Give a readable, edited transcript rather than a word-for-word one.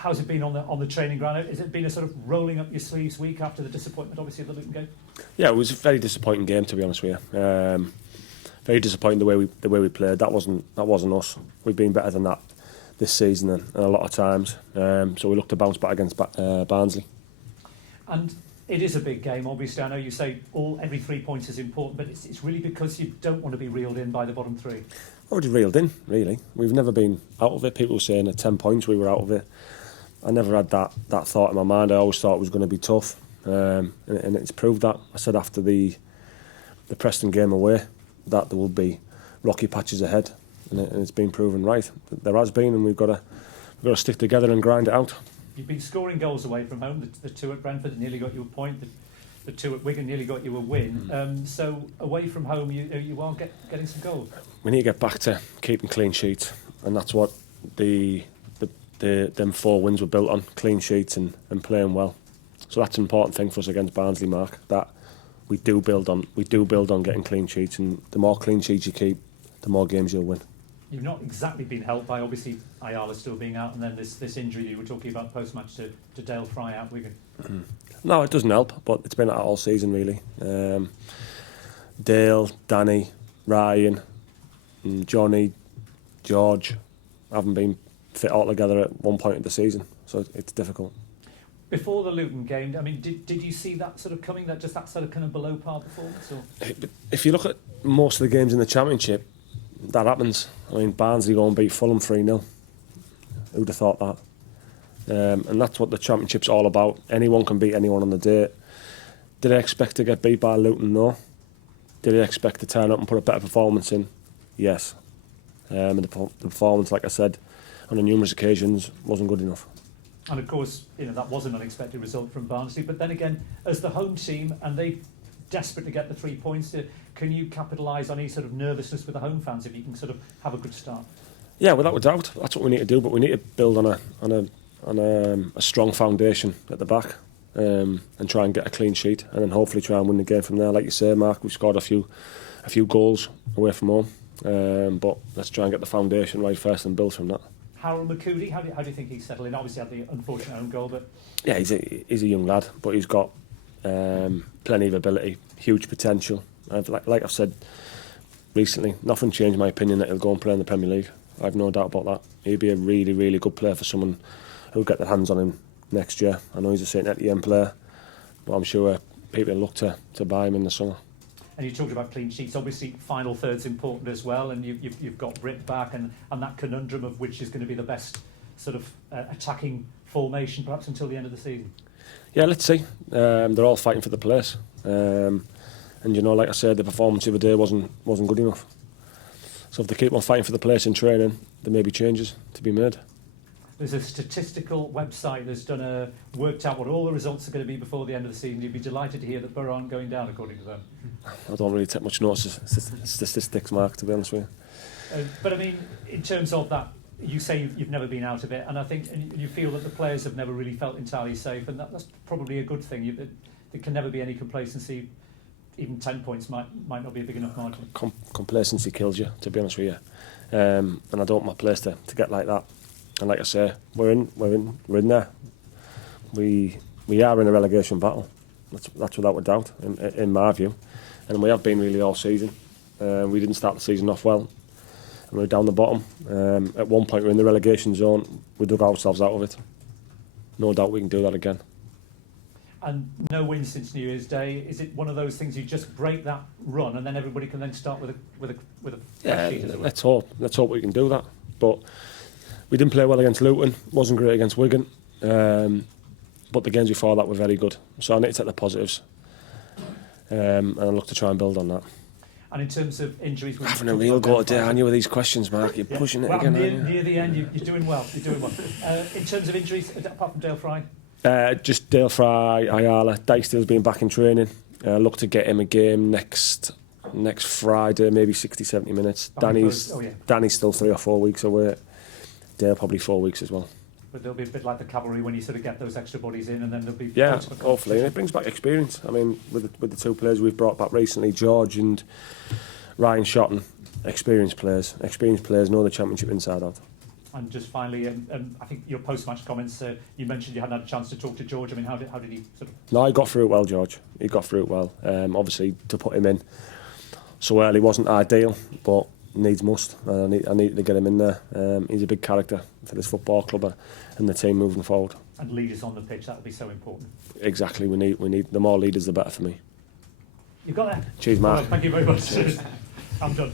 how's it been on the training ground? Has it been a sort of rolling up your sleeves week after the disappointment, obviously, of the Luton game? Yeah, it was a very disappointing game, to be honest with you. Very disappointing the way we played. That wasn't us. We've been better than that this season and a lot of times. So we look to bounce back against Barnsley. And it is a big game, obviously. I know you say every 3 points is important, but it's really because you don't want to be reeled in by the bottom three. Already reeled in, really. We've never been out of it. People were saying at 10 points we were out of it. I never had that thought in my mind. I always thought it was going to be tough, and it's proved that. I said after the Preston game away that there will be rocky patches ahead, and it's been proven right. There has been, and we've got to stick together and grind it out. You've been scoring goals away from home. The two at Brentford nearly got you a point. The two at Wigan nearly got you a win. So away from home, you are getting some goals. We need to get back to keeping clean sheets, and that's what them 4 wins were built on: clean sheets and playing well. So that's an important thing for us against Barnsley, Mark. That we do build on getting clean sheets, and the more clean sheets you keep, the more games you'll win. You've not exactly been helped by obviously Ayala still being out, and then this injury you were talking about post match to Dale Fry out Wigan. No, it doesn't help, but it's been like that all season really. Dale, Danny, Ryan, Johnny, George haven't been fit all together at one point of the season, so it's difficult. Before the Luton game, I mean, did you see that sort of coming? That sort of kind of below par performance? Or? If you look at most of the games in the Championship, that happens. I mean, Barnsley go and beat Fulham 3-0. Who'd have thought that? And that's what the Championship's all about. Anyone can beat anyone on the day. Did I expect to get beat by Luton? No. Did I expect to turn up and put a better performance in? Yes. And the performance, like I said, on numerous occasions, wasn't good enough. And of course, that was an unexpected result from Barnsley. But then again, as the home team, and they desperate to get the 3 points, can you capitalise on any sort of nervousness with the home fans if you can sort of have a good start? Yeah, without a doubt, that's what we need to do. But we need to build on a strong foundation at the back, and try and get a clean sheet, and then hopefully try and win the game from there. Like you say, Mark, we've scored a few goals away from home, but let's try and get the foundation right first and build from that. Harold McCoody, how do you think he's settled in? Obviously had the unfortunate own goal, but yeah, he's a young lad, but he's got plenty of ability, huge potential. Like I've said recently, nothing changed my opinion that he'll go and play in the Premier League. I've no doubt about that. He'll be a really, really good player for someone who'll get their hands on him next year. I know he's a St Etienne player, but I'm sure people will look to buy him in the summer. And you talked about clean sheets. Obviously, final third's important as well, and you've got Britt back, and that conundrum of which is going to be the best sort of attacking formation, perhaps until the end of the season. Yeah, let's see. They're all fighting for the place, and like I said, the performance the other day wasn't good enough. So if they keep on fighting for the place in training, there may be changes to be made. There's a statistical website that's worked out what all the results are going to be before the end of the season. You'd be delighted to hear that Boro aren't going down, according to them. I don't really take much notice of statistics, Mark, to be honest with you. But I mean, in terms of that, you say you've never been out of it, and I think you feel that the players have never really felt entirely safe, and that's probably a good thing. There can never be any complacency. Even 10 points might not be a big enough margin. Complacency kills you, to be honest with you, and I don't want my place to get like that. And like I say, we're in there. We are in a relegation battle. That's without a doubt, in my view. And we have been really all season. We didn't start the season off well, and we're down the bottom. At one point, we're in the relegation zone. We dug ourselves out of it. No doubt we can do that again. And no win since New Year's Day. Is it one of those things you just break that run, and then everybody can then start with a fresh sheet? Let's hope we can do that. But we didn't play well against Luton, wasn't great against Wigan, but the games before that were very good. So I need to take the positives, and I look to try and build on that. And in terms of injuries, we're having a real go today, aren't you, with these questions, Mark? You're pushing it again. Near the end, you're doing well. In terms of injuries, apart from Dale Fry, just Dale Fry, Ayala, Dijksteel's been back in training. Look to get him a game next Friday, maybe 60-70 minutes. Danny's still 3 or 4 weeks away. Dale probably 4 weeks as well. But they'll be a bit like the cavalry when you sort of get those extra bodies in, and then they'll be... Yeah, hopefully. And it brings back experience. I mean, with the two players we've brought back recently, George and Ryan Shotton, experienced players know the Championship inside out. And just finally, I think your post-match comments, you mentioned you hadn't had a chance to talk to George. I mean, how did he sort of... No, he got through it well, George. He got through it well. Obviously, to put him in so early wasn't ideal, but needs must. And I need to get him in there. He's a big character for this football club and the team moving forward. And leaders on the pitch, that would be so important. Exactly. We need the more leaders, the better for me. You've got that. Cheers, Mark. Well, thank you very much. I'm done.